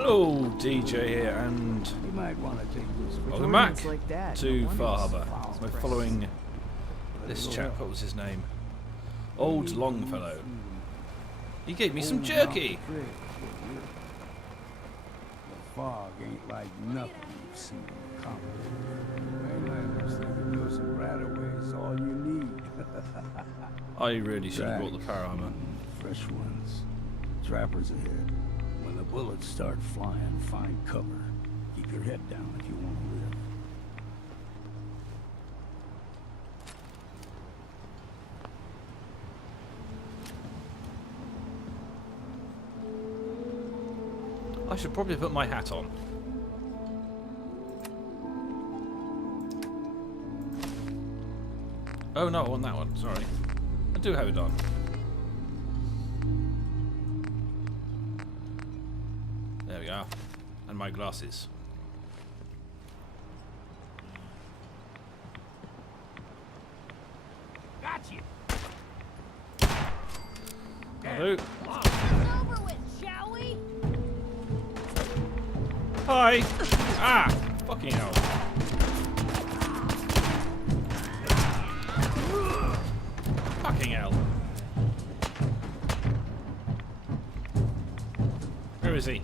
Hello, DJ here, and You might want to take this. welcome back to Far Harbour. We're following this chap. What was his name? Old Longfellow. He gave me some jerky. The fog ain't like nothing you've seen in comic. Mainlanders think a dose of Radaway's all you need. I really should have brought the power armor. Fresh ones. Trappers ahead. When the bullets start flying, find cover. Keep your head down if you want to live. I should probably put my hat on. Oh no, I want that one, sorry. I do have it on. There we are. And my glasses. Got you. Hello. Over with, shall we? Hi! Ah! Fucking hell. Fucking hell. Where is he?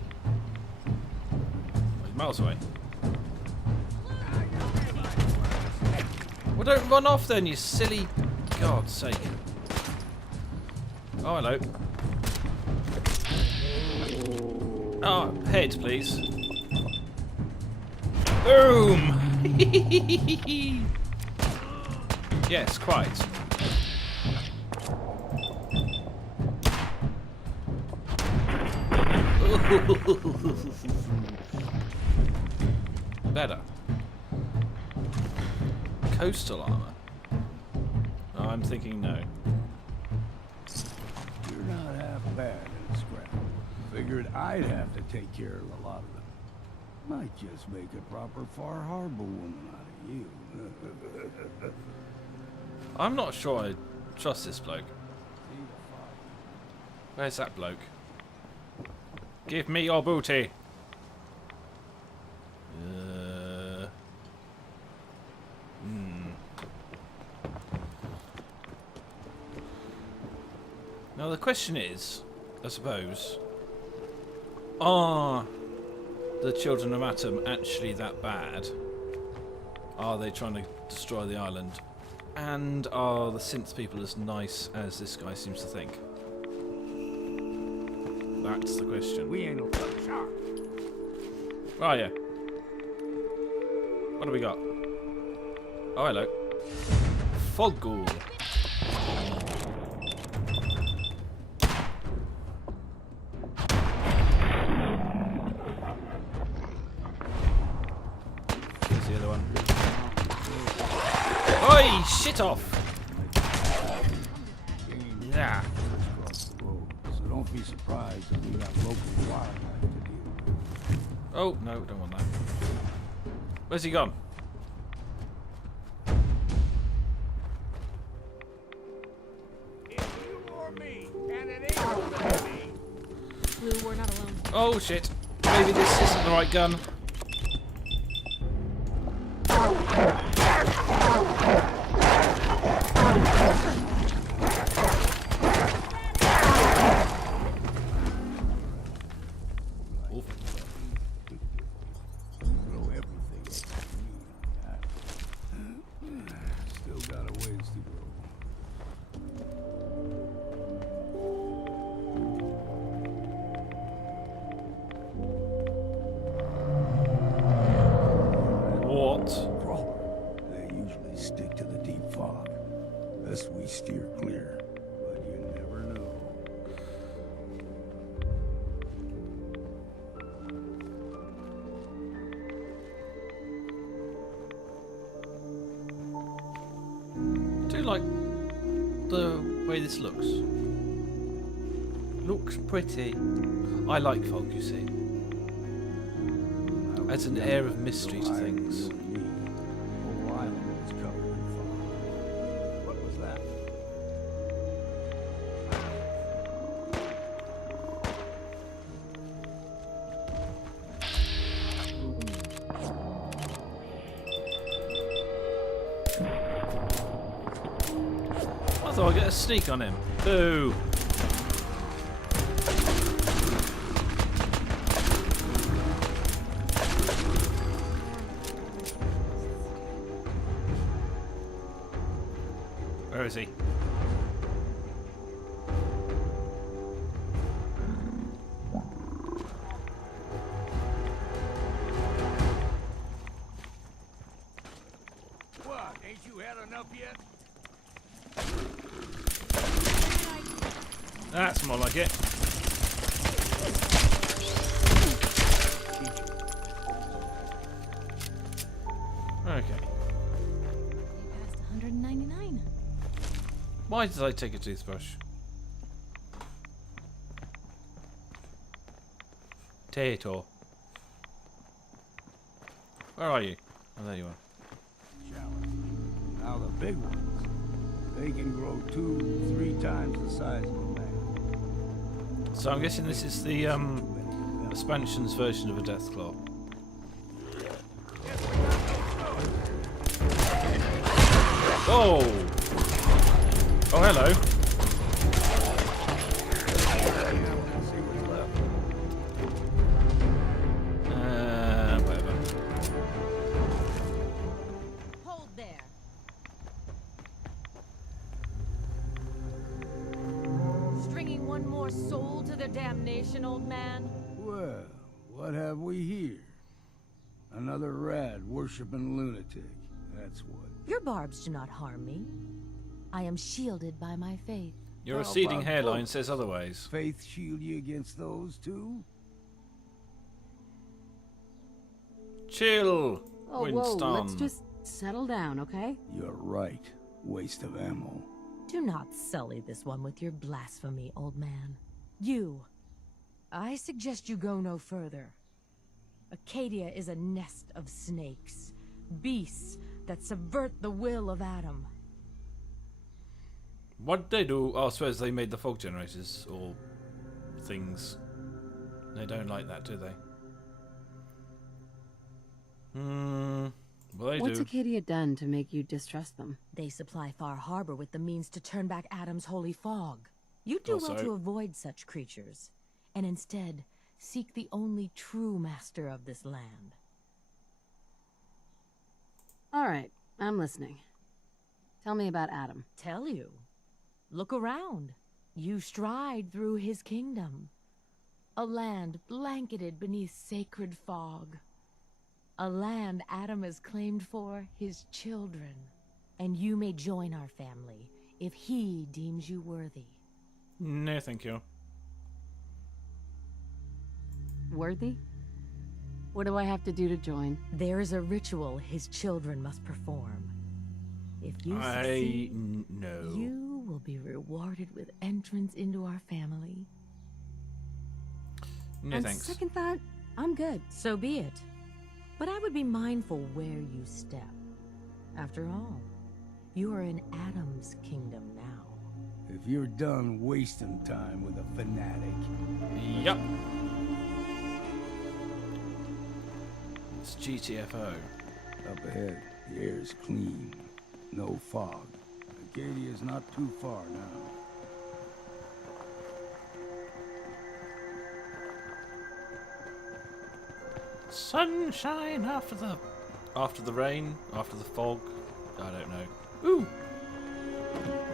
Oh, he's miles away. Well, don't run off then, you silly... God's sake. Oh, hello. Oh, head, please. Boom! Yes, quite. Better. Coastal armor. Oh, I'm thinking no. You're not half bad in a scrap. Figured I'd have to take care of a lot of them. Might just make a proper Far Harbor woman out of you. I'm not sure I trust this bloke. Where's that bloke? Give me your booty. Now the question is, I suppose, are the children of Atom actually that bad? Are they trying to destroy the island? And are the synth people as nice as this guy seems to think? That's the question. We ain't no shark. Oh yeah. What do we got? Oh hello. Fog ghoul. Here's the other one. Oi! Shit off! Yeah. So don't be surprised if we got local wildlife to deal with. Oh no, don't want that. Where's he gone? It's you or me, and it ain't gonna be. Blue, we're not alone. Oh shit. Maybe this isn't the right gun. Throw everything at me. Still got a ways to go. What? Crawler. They usually stick to the deep fog. Thus we steer clear. But you never know. I do like the way this looks. Looks pretty. I like fog, you see. Adds an air of mystery to things. Whole island was covered in fog. What was that? I thought I'd get a sneak on him. Boo! Where is he? What? Ain't you had enough yet? That's more like it. Okay. You passed 199. Why did I take a toothbrush? Tato. Where are you? Oh, there you are. Challenge. Now the big ones, they can grow 2-3 times the size of a man. So I'm guessing this is the expansion's version of a Deathclaw. Whoa! Oh, hello. See what's left. Whatever. Hold there. Stringing one more soul to their damnation, old man. Well, what have we here? Another rad worshipping lunatic. That's what. Your barbs do not harm me. I am shielded by my faith. Your How receding about hairline books? says otherwise. Faith shield you against those too? Chill, Oh, Winston. whoa, let's just settle down, okay? You're right. Waste of ammo. Do not sully this one with your blasphemy, old man. You. I suggest you go no further. Acadia is a nest of snakes. Beasts that subvert the will of Adam. What did they do? Oh, I suppose they made the fog generators or things. They don't like that, do they? Well, they What's do. Acadia done to make you distrust them? They supply Far Harbor with the means to turn back Adam's holy fog. You do well Also- to avoid such creatures, and instead seek the only true master of this land. All right, I'm listening. Tell me about Adam. Tell you. Look around. You stride through his kingdom. A land blanketed beneath sacred fog. A land Adam has claimed for his children. And you may join our family if he deems you worthy. No, thank you. Worthy? What do I have to do to join? There is a ritual his children must perform. If you I succeed, no. you will be rewarded with entrance into our family. No On thanks. second thought, I'm good. So be it. But I would be mindful where you step. After all, you are in Adam's kingdom now. If you're done wasting time with a fanatic, Yup. It's GTFO. up ahead, the air's clean. No fog. Acadia's not too far now. Sunshine after the rain, after the fog. I don't know. Ooh.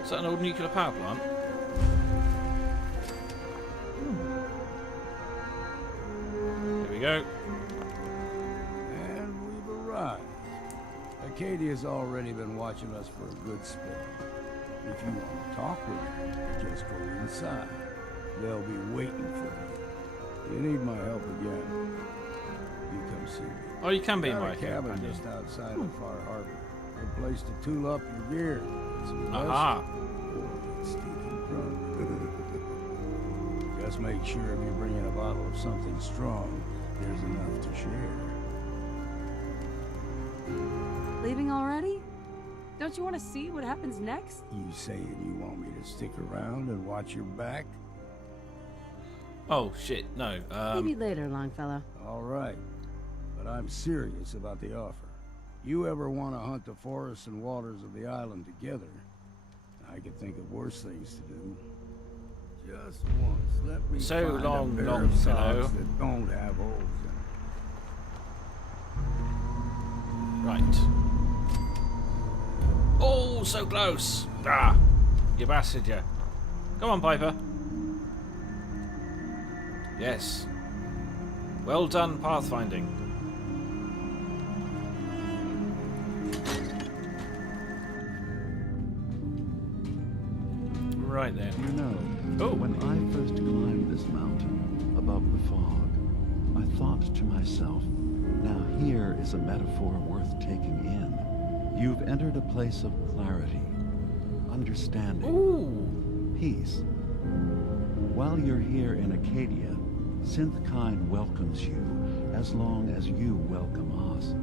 Is that an old nuclear power plant? Here we go. And we've arrived. Acadia's already been watching us for a good spell. If you want to talk with them, just go inside. They'll be waiting for you. You need my help again, you come see me. Oh, you can be Got my a cabin companion. just outside of Far Harbor. A place to tool up your gear. Some rest, Aha. or get stinking drunk. Just make sure if you're bringing a bottle of something strong, there's enough to share. Leaving already? Don't you want to see what happens next? You saying you want me to stick around and watch your back? Oh shit, no. Maybe later, Longfellow. All right, but I'm serious about the offer. You ever want to hunt the forests and waters of the island together, I could think of worse things to do. Just once, let me So find long, a pair long of socks fellow. that don't have holes in them. Right. Oh, so close! Ah! You bastard, you. Come on, Piper. Yes. Well done, pathfinding. Right then. You know, Oh. when I first climbed this mountain above the fog, I thought to myself, now here is a metaphor worth taking in. You've entered a place of clarity, understanding, Ooh! peace. While you're here in Acadia, Synthkind welcomes you as long as you welcome us.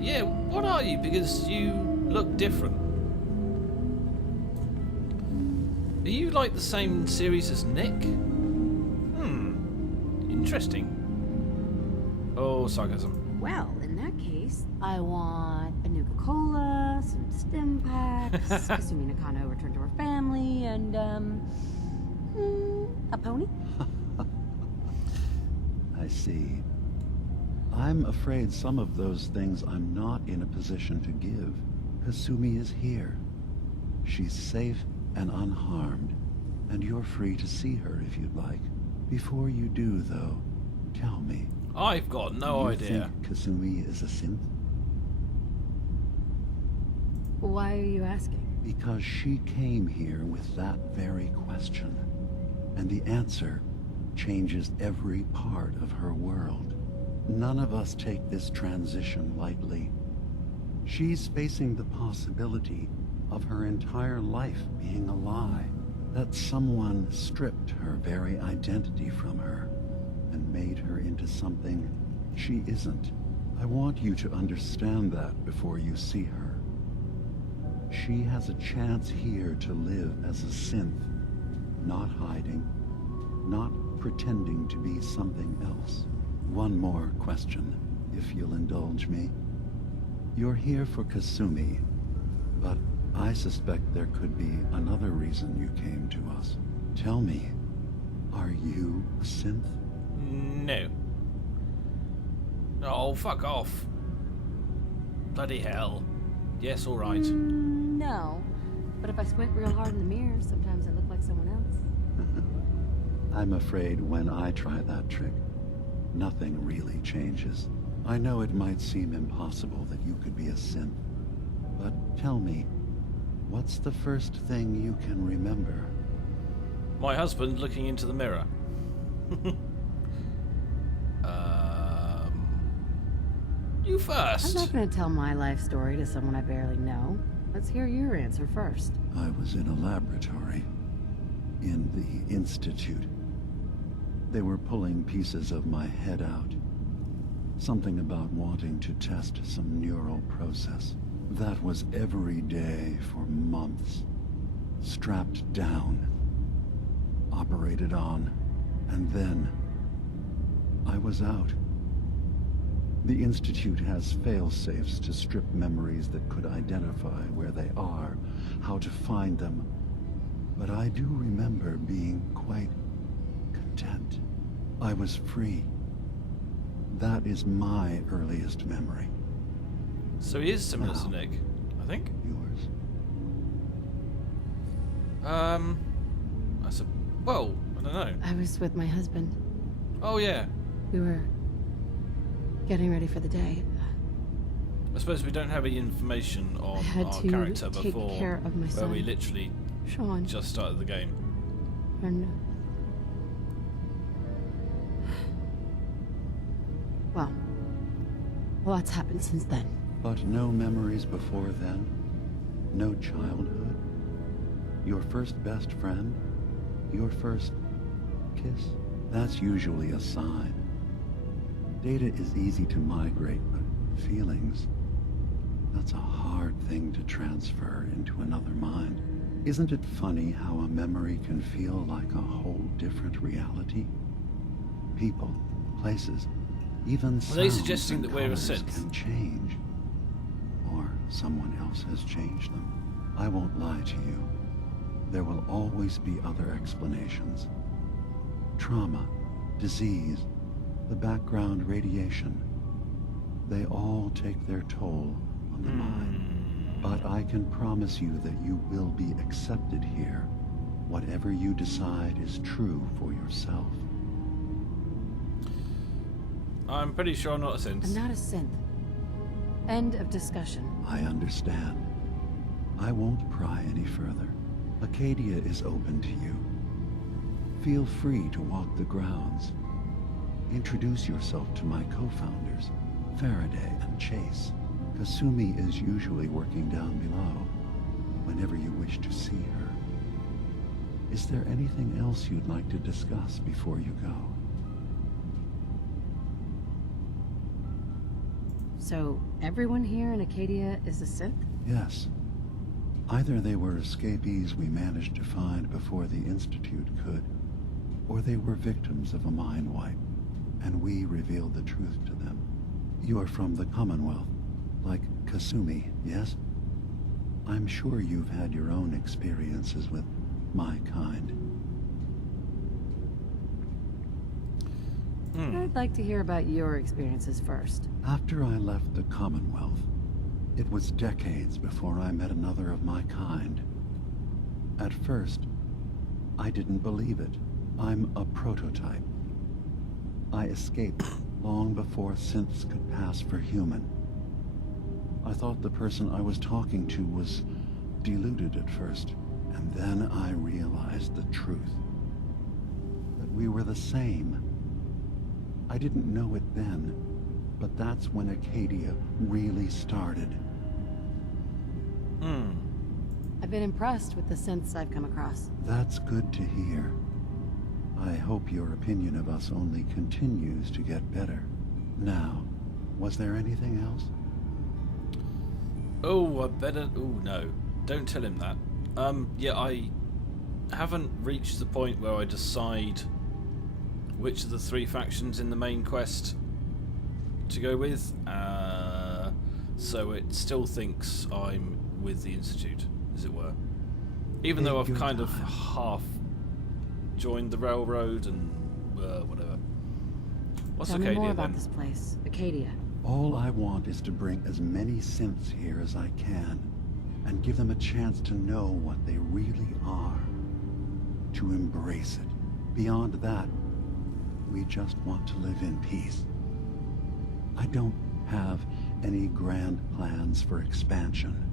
Yeah, what are you? Because you look different. Are you like the same series as Nick? Interesting. Oh, sarcasm. Well, in that case, I want a Nuka-Cola, some stim packs, Kasumi Nakano returned to her family, and, a pony? I see. I'm afraid some of those things I'm not in a position to give. Kasumi is here. She's safe and unharmed, and you're free to see her if you'd like. Before you do, though, tell me. I've got no you idea. think Kasumi is a synth? Why are you asking? Because she came here with that very question. And the answer changes every part of her world. None of us take this transition lightly. She's facing the possibility of her entire life being a lie. That someone stripped her very identity from her and made her into something she isn't. I want you to understand that before you see her. She has a chance here to live as a synth, not hiding, not pretending to be something else. One more question, if you'll indulge me. You're here for Kasumi, but I suspect there could be another reason you came to us. Tell me, are you a synth? No. Oh, fuck off. Bloody hell. Yes, alright. No. But if I squint real hard in the mirror, sometimes I look like someone else. I'm afraid when I try that trick, nothing really changes. I know it might seem impossible that you could be a synth, but tell me, what's the first thing you can remember? My husband looking into the mirror. You first. I'm not gonna tell my life story to someone I barely know. Let's hear your answer first. I was in a laboratory, in the Institute. They were pulling pieces of my head out. Something about wanting to test some neural process. That was every day for months. Strapped down, operated on, and then I was out. The Institute has fail-safes to strip memories that could identify where they are, how to find them. But I do remember being quite content. I was free. That is my earliest memory. So he is similar to Wow. Nick, I think. Yours? Well, I don't know. I was with my husband. Oh yeah. We were getting ready for the day. I suppose we don't have any information on I had our to character take before care of my where we son. literally Sean. just started the game. And well, lots happened since then. But no memories before then? No childhood? Your first best friend? Your first kiss? That's usually a sign. Data is easy to migrate, but feelings, that's a hard thing to transfer into another mind. Isn't it funny how a memory can feel like a whole different reality? People, places, even Are they sounds suggesting and that we're a colors synth? can change. Or someone else has changed them. I won't lie to you. There will always be other explanations. Trauma, disease, the background radiation. They all take their toll on the mind. But I can promise you that you will be accepted here. Whatever you decide is true for yourself. I'm pretty sure I'm not a synth. I'm not a synth. End of discussion. I understand. I won't pry any further. Acadia is open to you. Feel free to walk the grounds. Introduce yourself to my co-founders, Faraday and Chase. Kasumi is usually working down below, whenever you wish to see her. Is there anything else you'd like to discuss before you go? So, everyone here in Acadia is a synth? Yes. Either they were escapees we managed to find before the Institute could, or they were victims of a mind wipe, and we revealed the truth to them. You are from the Commonwealth, like Kasumi, yes? I'm sure you've had your own experiences with my kind. I'd like to hear about your experiences first. After I left the Commonwealth, it was decades before I met another of my kind. At first, I didn't believe it. I'm a prototype. I escaped long before synths could pass for human. I thought the person I was talking to was deluded at first, and then I realized the truth. That we were the same. I didn't know it then, but that's when Acadia really started. I've been impressed with the synths I've come across. That's good to hear. I hope your opinion of us only continues to get better. Now, was there anything else? Oh, I better... Oh, no. Don't tell him that. Yeah, I haven't reached the point where I decide which of the 3 factions in the main quest to go with. So it still thinks I'm with the Institute, as it were. Even though I've kind of half joined the railroad and whatever. What's Tell me Acadia more about then? this place, Acadia. All I want is to bring as many synths here as I can, and give them a chance to know what they really are. To embrace it. Beyond that, we just want to live in peace. I don't have any grand plans for expansion.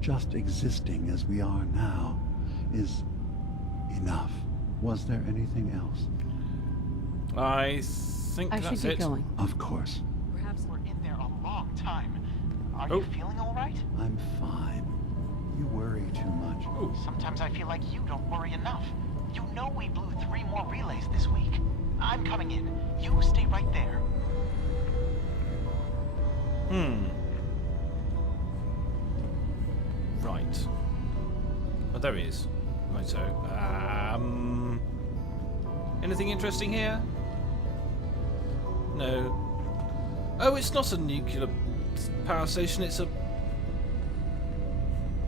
Just existing as we are now is enough. Was there anything else? I think I that's should it. get going. Of course. Perhaps we're in there a long time. Are Oh. you feeling all right? I'm fine. You worry too much. Sometimes I feel like you don't worry enough. You know we blew 3 more relays this week. I'm coming in. You stay right there. Right. Oh, there he is. Right, so, anything interesting here? No. Oh, it's not a nuclear power station, it's a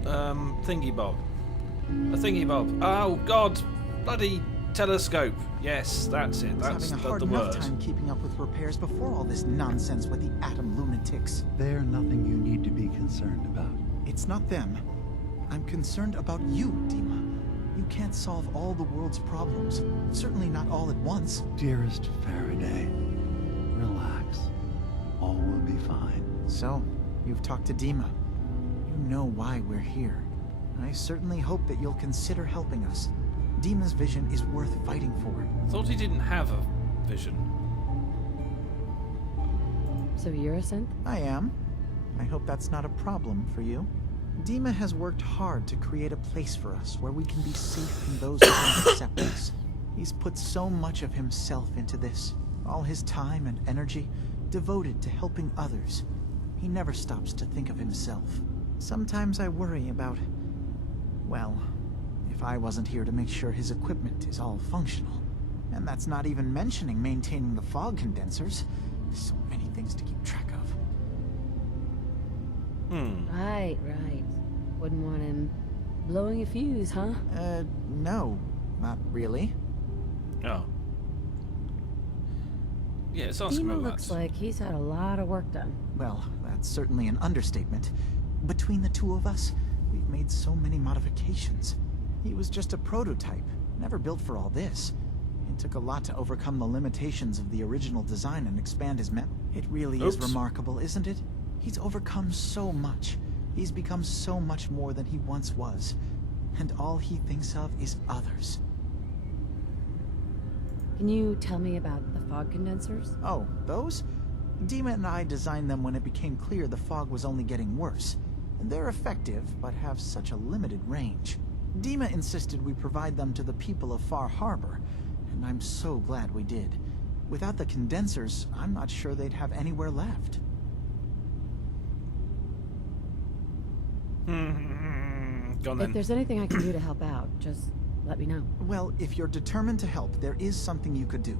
thingy bob. A thingy bob. Oh god, bloody telescope. Yes, that's it. That's having a hard the enough word. time keeping up with repairs before all this nonsense with the atom lunatics. They're nothing you need to be concerned about. It's not them. I'm concerned about you, Dima. You can't solve all the world's problems. Certainly not all at once. Dearest Faraday, relax. All will be fine. So, you've talked to Dima. You know why we're here. I certainly hope that you'll consider helping us. Dima's vision is worth fighting for. Thought he didn't have a vision. So you're a synth? I am. I hope that's not a problem for you. Dima has worked hard to create a place for us where we can be safe from those who don't accept us. He's put so much of himself into this, all his time and energy devoted to helping others. He never stops to think of himself. Sometimes I worry about, well, if I wasn't here to make sure his equipment is all functional. And that's not even mentioning maintaining the fog condensers. So many things to keep track of. Right. Wouldn't want him blowing a fuse, huh? No, not really. Oh. Yeah, it's asking Dima about looks that. like he's had a lot of work done. Well, that's certainly an understatement. Between the two of us, we've made so many modifications. He was just a prototype, never built for all this. It took a lot to overcome the limitations of the original design and expand his map. It really is Oops. remarkable, isn't it? He's overcome so much. He's become so much more than he once was. And all he thinks of is others. Can you tell me about the fog condensers? Oh, those? Dima and I designed them when it became clear the fog was only getting worse. They're effective, but have such a limited range. Dima insisted we provide them to the people of Far Harbor, and I'm so glad we did. Without the condensers, I'm not sure they'd have anywhere left. Go on If then. there's anything I can do to help out, just let me know. Well, if you're determined to help, there is something you could do.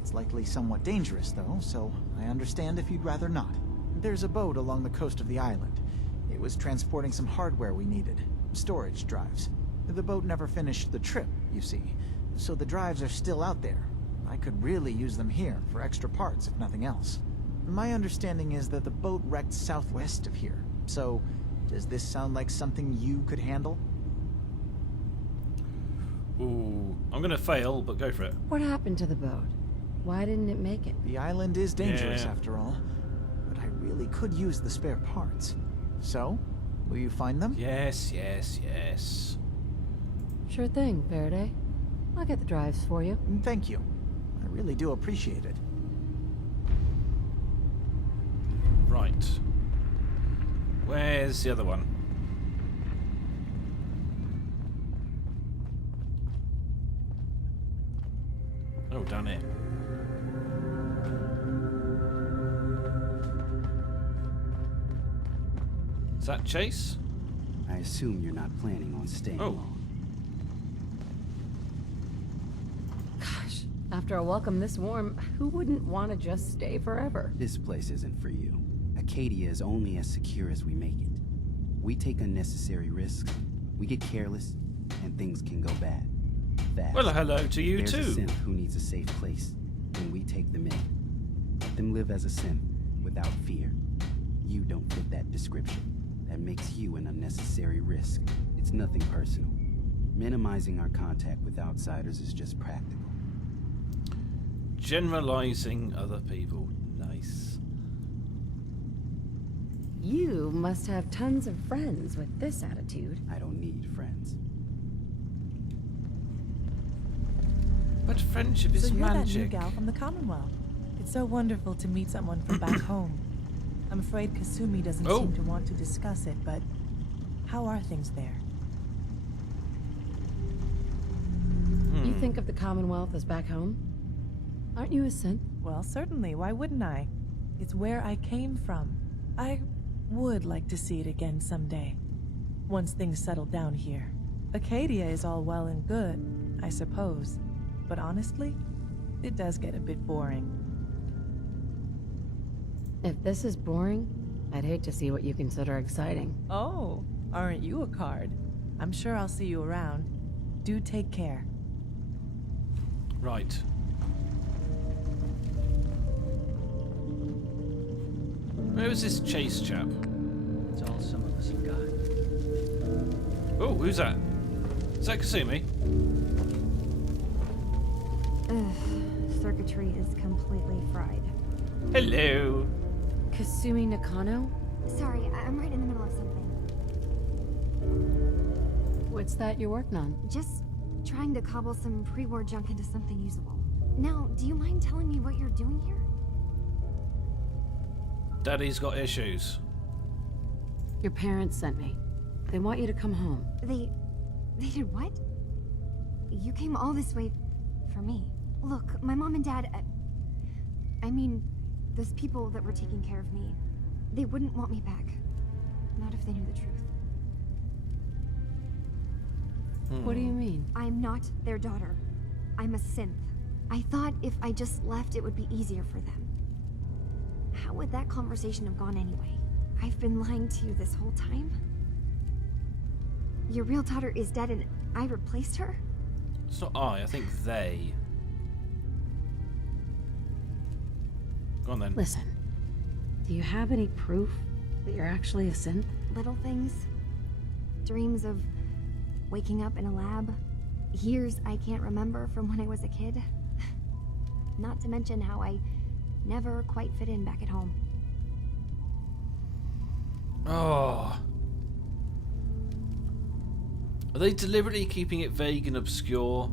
It's likely somewhat dangerous, though, so I understand if you'd rather not. There's a boat along the coast of the island. It was transporting some hardware we needed. Storage drives. The boat never finished the trip, you see, so the drives are still out there. I could really use them here for extra parts, if nothing else. My understanding is that the boat wrecked southwest of here, so does this sound like something you could handle? Ooh, I'm gonna fail, but go for it. What happened to the boat? Why didn't it make it? The island is dangerous Yeah. after all, but I really could use the spare parts. So, will you find them? Yes, yes, yes. Sure thing, Faraday. I'll get the drives for you. Thank you. I really do appreciate it. Right. Where's the other one? Oh, down here. Is that Chase? I assume you're not planning on staying Oh. long. Gosh, after a welcome this warm, who wouldn't want to just stay forever? This place isn't for you. Acadia is only as secure as we make it. We take unnecessary risks, we get careless, and things can go bad. Fast. Well, hello to you There's too. a synth who needs a safe place, and we take them in. Let them live as a synth, without fear. You don't fit that description. That makes you an unnecessary risk. It's nothing personal. Minimizing our contact with outsiders is just practical. Generalizing other people. Nice. You must have tons of friends with this attitude. I don't need friends. But friendship is So you're that new magic. gal from the Commonwealth. It's so wonderful to meet someone from back home. I'm afraid Kasumi doesn't Oh. seem to want to discuss it, but how are things there? You think of the Commonwealth as back home? Aren't you a synth? Well, certainly. Why wouldn't I? It's where I came from. I would like to see it again someday. Once things settle down here. Acadia is all well and good, I suppose. But honestly, it does get a bit boring. If this is boring, I'd hate to see what you consider exciting. Oh, aren't you a card? I'm sure I'll see you around. Do take care. Right. Where was this Chase chap? It's all some of us have got. Oh, who's that? Is that Kasumi? Circuitry is completely fried. Hello. Kasumi Nakano? Sorry, I'm right in the middle of something. What's that you're working on? Just trying to cobble some pre-war junk into something usable. Now, do you mind telling me what you're doing here? Daddy's got issues. Your parents sent me. They want you to come home. They did what? You came all this way for me. Look, my mom and dad, I mean, those people that were taking care of me, they wouldn't want me back. Not if they knew the truth. What do you mean? I'm not their daughter. I'm a synth. I thought if I just left, it would be easier for them. How would that conversation have gone anyway? I've I've been lying to you this whole time? Your real daughter is dead and I replaced her? It's not I think they. Go on then. Listen, do you have any proof that you're actually a synth? Little things. Dreams of waking up in a lab. Years I can't remember from when I was a kid. Not to mention how I never quite fit in back at home. Oh. Are they deliberately keeping it vague and obscure?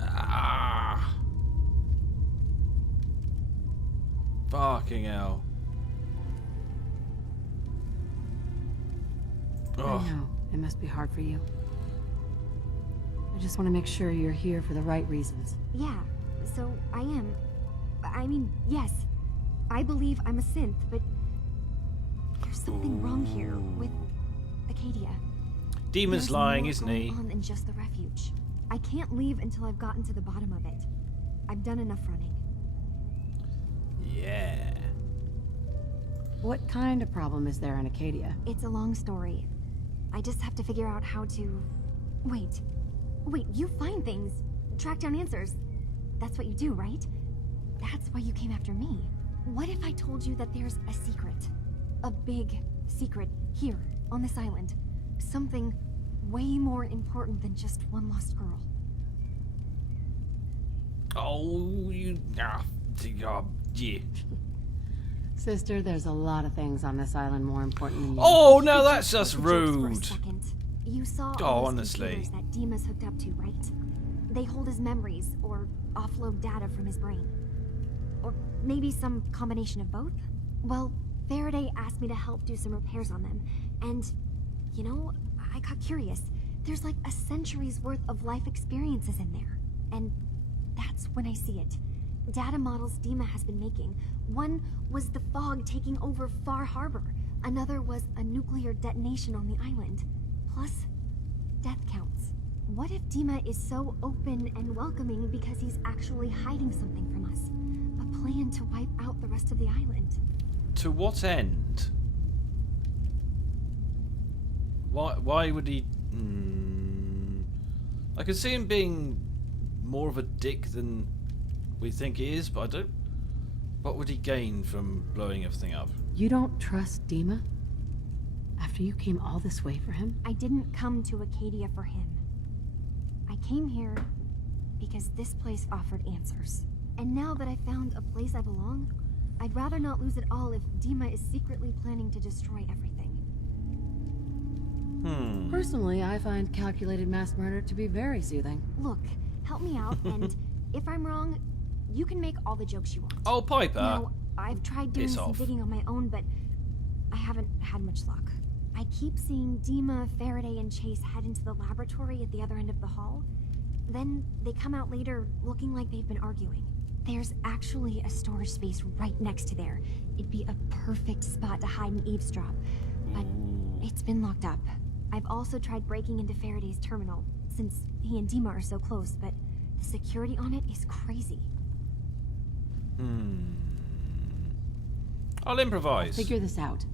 Ah. Fucking hell. Oh. I know, it must be hard for you. I just want to make sure you're here for the right reasons. Yeah, so I am. I mean, yes, I believe I'm a synth, but there's something wrong here with Acadia. Demon's There's lying, more isn't going he? on than just the refuge. I can't leave until I've gotten to the bottom of it. I've done enough running. Yeah. What kind of problem is there in Acadia? It's a long story. I just have to figure out how to... Wait, you find things, track down answers. That's what you do, right? That's why you came after me. What if I told you that there's a secret? A big secret here, on this island. Something way more important than just one lost girl. Oh, you... yeah. Sister, there's a lot of things on this island more important than you. Oh, no, that's just For a rude. second. You saw Oh, all those honestly. computers that Dima's hooked up to, right? They hold his memories, or offload data from his brain. Or maybe some combination of both? Well, Faraday asked me to help do some repairs on them, and, you know, I got curious. There's like a century's worth of life experiences in there, and that's when I see it. Data models Dima has been making. One was the fog taking over Far Harbor. Another was a nuclear detonation on the island. Plus, death counts. What if Dima is so open and welcoming because he's actually hiding something from us? A plan to wipe out the rest of the island. To what end? Why would he... I could see him being more of a dick than we think he is, but I don't... What would he gain from blowing everything up? You don't trust Dima? After you came all this way for him? I didn't come to Acadia for him. I came here because this place offered answers. And now that I found a place I belong, I'd rather not lose it all if Dima is secretly planning to destroy everything. Personally, I find calculated mass murder to be very soothing. Look, help me out, and if I'm wrong, you can make all the jokes you want. Oh, Piper! Now, I've tried doing Piss some off. digging on my own, but I haven't had much luck. I keep seeing Dima, Faraday, and Chase head into the laboratory at the other end of the hall. Then they come out later looking like they've been arguing. There's actually a storage space right next to there. It'd be a perfect spot to hide and eavesdrop, but it's been locked up. I've also tried breaking into Faraday's terminal, since he and Dima are so close, but the security on it is crazy. I'll improvise. I'll figure this out.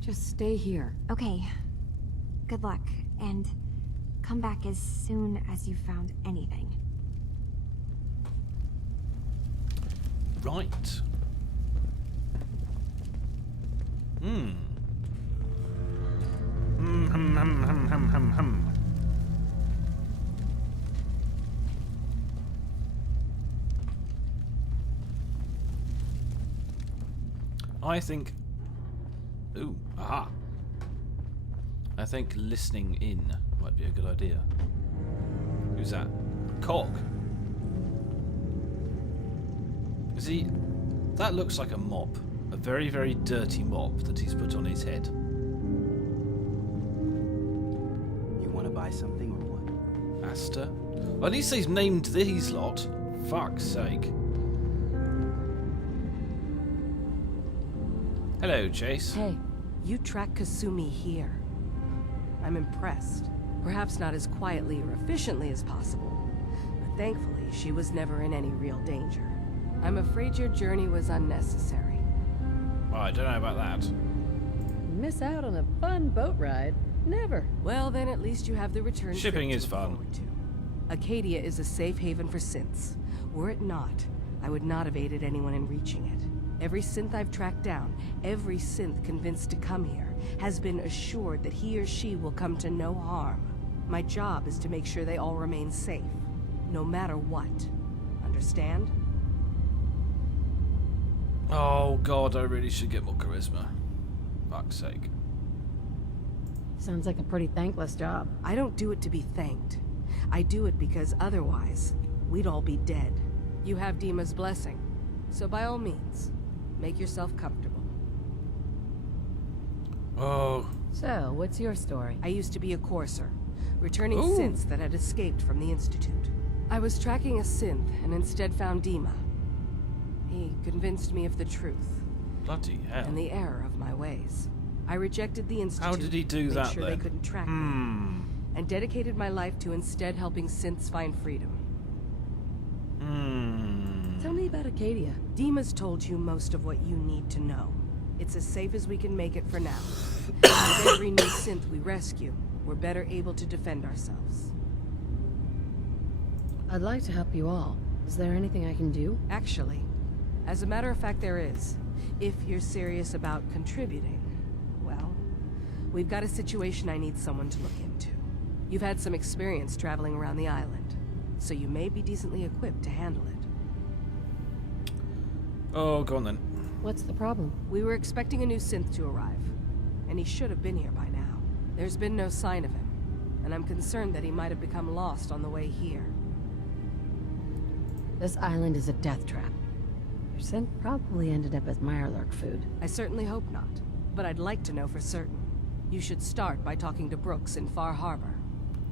Just stay here. Okay. Good luck, and come back as soon as you've found anything. Right. I think... Ooh, aha. I think listening in might be a good idea. Who's that? Cock. See, that looks like a mop. A very, very dirty mop that he's put on his head. You want to buy something or what? Asta? Well, at least he's named these lot. Fuck's sake. Hello, Chase. Hey, you tracked Kasumi here. I'm impressed. Perhaps not as quietly or efficiently as possible, but thankfully she was never in any real danger. I'm afraid your journey was unnecessary. Well, I don't know about that. miss out on a fun boat ride. Never. Well, then at least you have the return Shipping trip is to look fun. forward to. Acadia is a safe haven for synths. Were it not, I would not have aided anyone in reaching it. Every synth I've tracked down, every synth convinced to come here, has been assured that he or she will come to no harm. My job is to make sure they all remain safe, no matter what. Understand? Oh god, I really should get more charisma. Fuck's sake. Sounds like a pretty thankless job. I don't do it to be thanked. I do it because otherwise, we'd all be dead. You have Dima's blessing, so by all means, make yourself comfortable. Oh. So, what's your story? I used to be a courser, returning Ooh. synths that had escaped from the Institute. I was tracking a synth and instead found Dima. He convinced me of the truth. Bloody hell. And the error of my ways. I rejected the Institute. How did he do made that sure then? they couldn't track me, and dedicated my life to instead helping synths find freedom. Tell me about Acadia. Dima's told you most of what you need to know. It's as safe as we can make it for now. With every new synth we rescue, we're better able to defend ourselves. I'd like to help you all. Is there anything I can do? Actually, as a matter of fact, there is. If you're serious about contributing, well, we've got a situation I need someone to look into. You've had some experience traveling around the island, so you may be decently equipped to handle it. Oh, go on then. What's the problem? We were expecting a new synth to arrive, and he should have been here by now. There's been no sign of him, and I'm concerned that he might have become lost on the way here. This island is a death trap. Your synth probably ended up as Mirelurk food. I certainly hope not, but I'd like to know for certain. You should start by talking to Brooks in Far Harbor.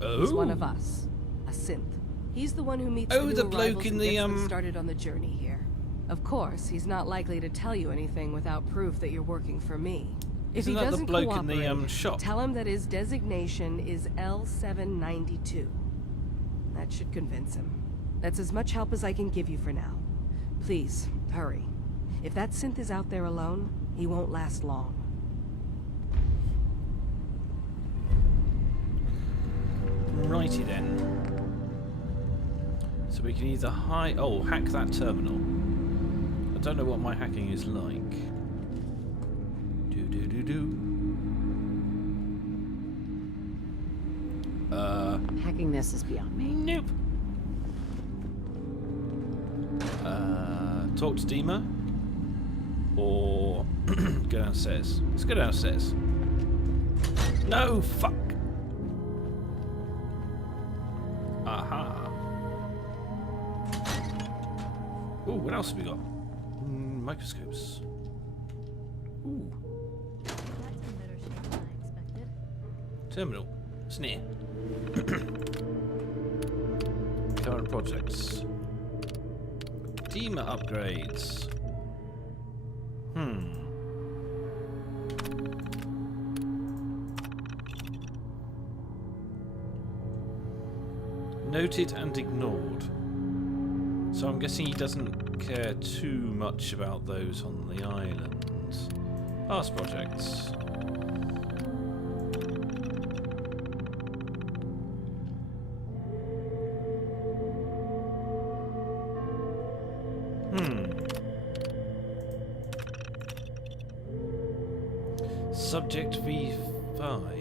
He's one of us, a synth. He's the one who meets the new the bloke arrivals in and the, gets them started on the journey here. Of course, he's not likely to tell you anything without proof that you're working for me. If Isn't he that the doesn't bloke in cooperate, the shop? tell him that his designation is L792. That should convince him. That's as much help as I can give you for now. Please, hurry. If that synth is out there alone, he won't last long. Righty then. So we can either hack that terminal. I don't know what my hacking is like. Hacking this is beyond me. Nope. Talk to Dima. Or go downstairs. Let's go downstairs. No, fuck. Aha. Ooh, what else have we got? Microscopes. Ooh. Terminal. It's near. Current projects. Dima upgrades. Noted and ignored. So I'm guessing he doesn't care too much about those on the island. Past projects. Subject V5.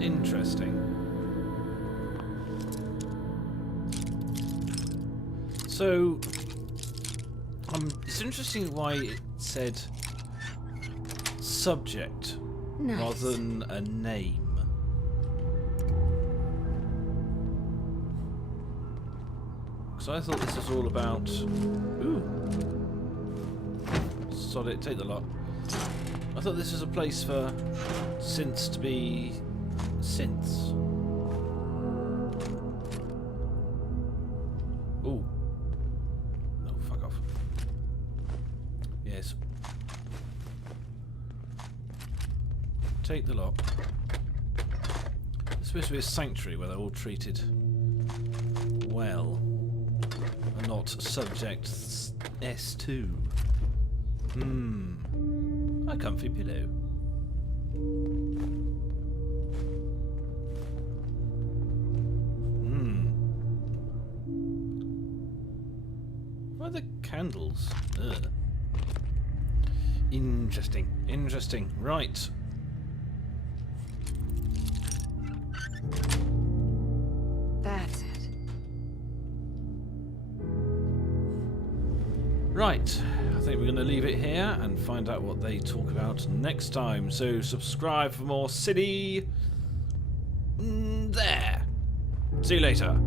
Interesting. So, it's interesting why it said subject rather than a name. Because I thought this was all about... Ooh. Sod it, take the lot. I thought this was a place for synths to be synths. Ooh. No, fuck off. Yes. Take the lot. It's supposed to be a sanctuary where they're all treated well. And not subject S2. A comfy pillow. Why are the candles? Ugh. Interesting. Interesting. Right. That's it. Right. I think we're going to leave it here and find out what they talk about next time. So subscribe for more city. There. See you later.